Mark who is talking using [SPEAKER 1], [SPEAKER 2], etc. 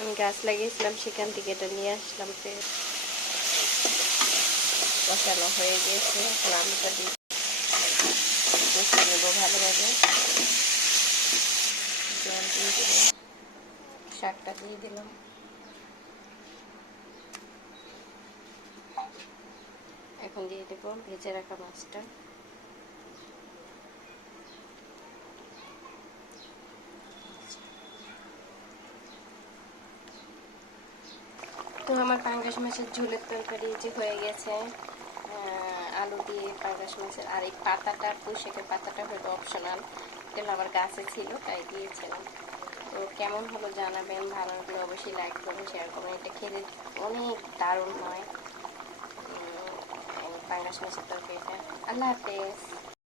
[SPEAKER 1] আমি গাছ লাগিয়েছিলাম, সেখান থেকে এটা নিয়ে আসলাম, ফের কষানো হয়ে গিয়েছে এখন আলুটা ভালোভাবে। জল দিয়ে দিলাম, শাকটা দিয়ে দিলাম। এখন দিয়ে দেবো, ভেজে রাখা মাছটা। তো আমার পাঙ্গাস মাছের ঝোলের তরকারি যে হয়ে গেছে আলু দিয়ে পাঙ্গাস মাছের আর এই পাতাটা পুঁইশাকের পাতাটা হয়তো অপশনাল এটা আমার গাছে ছিল, তাই দিয়েছিলাম। তো কেমন হলো জানাবেন, ভালো লাগলে অবশ্যই লাইক করবেন শেয়ার করবেন। এটা খেতে অনেক দারুণ হয়। পাঙ্গাস মাছের তরকারিটা। আল্লাহ হাফেজ।